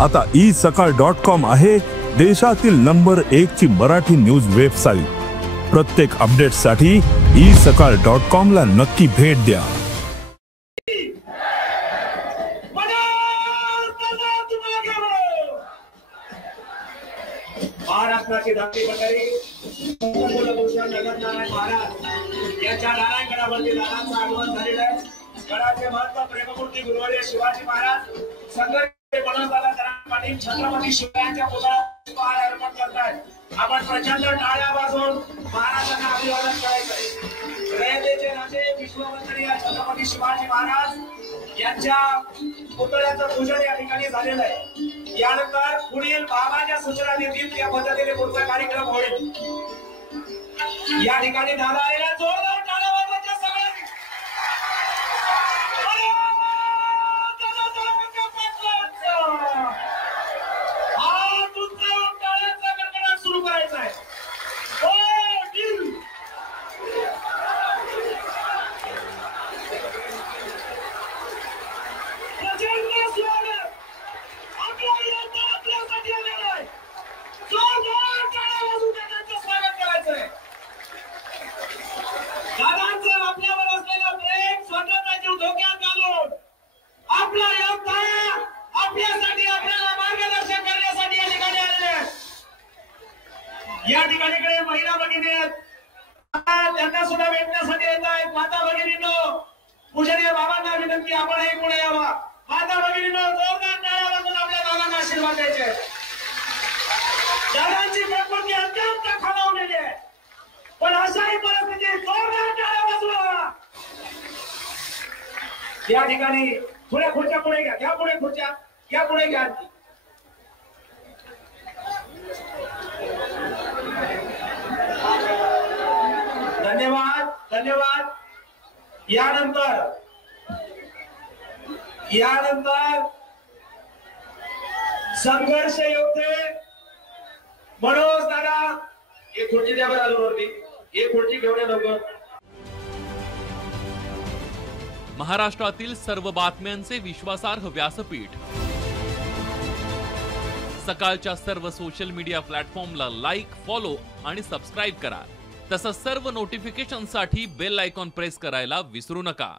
आता isakal.com आहे देशातील नंबर 1 ची मराठी न्यूज वेबसाईट। प्रत्येक अपडेटसाठी isakal.com ला नक्की भेट द्या। महाराष्ट्राची धरती मंडळी नगरनारायण महाराज यांच्या नारायणगडावरती दादांचं आगमन झालेलं आहे। गडाचे महत्व प्रेममूर्ती गुरुवर्य शिवाजी महाराज संघर्ष बनवताना पाटील छत्रपती शिवरायांच्या पुतळ्याला अर्पण करतात। आपण प्रचंड टाळ्या वाजवून महाराजांना अभिवादन करायचं। रयतेचे राजे विश्ववंदनीय छत्रपती शिवाजी महाराज यांच्या पुतळ्याचं पूजन या ठिकाणी झालेलं आहे। यानंतर पुढील बाबाच्या सूचना देतील या पद्धतीने पुढचा कार्यक्रम होईल। या ठिकाणी दादा आलेला जोरदार टाळ्या वाजवायच्या सगळ्यांनी। सुरू करायचा आहे। दादांचं आपल्यावर असलेलं प्रेम स्वतःचा जीव धोक्यात घालून आपला योद्धा आपल्यासाठी आपल्याला मार्गदर्शन करण्यासाठी या ठिकाणी आलेले आहेत। या ठिकाणी महिला भगिनी आहेत, त्यांना सुद्धा भेटण्यासाठी येत आहेत। माता भगिनींनो, पूजनीय बाबांना विनंती आपण एक पुढे यावा। माता भगिनींनो, जोरदार टाळ्या वाजवून आपल्या दादांना आशीर्वाद द्यायचे। दादांची प्रकृती अत्यंत खालावलेली आहे, पण अशाही परिस्थितीत जोरदार टाळ्या वाजवा। या ठिकाणी थोड्या खुर्च्या पुढे घ्या, घ्या पुढे खुर्च्या, घ्या पुढे घ्या। धन्यवाद धन्यवाद। यानंतर संघर्ष योद्धे मनोज दादा, एक खुर्ची द्या बरं आलोवरती, एक खुर्ची घेऊन या लवकर। महाराष्ट्रातील सर्व बातम्यांचे विश्वासार्ह व्यासपीठ सकाळच्या सर्व सोशल मीडिया प्लॅटफॉर्मला लाईक, फॉलो आणि सबस्क्राईब करा। तसंच सर्व नोटिफिकेशनसाठी बेल आयकॉन प्रेस करायला विसरू नका।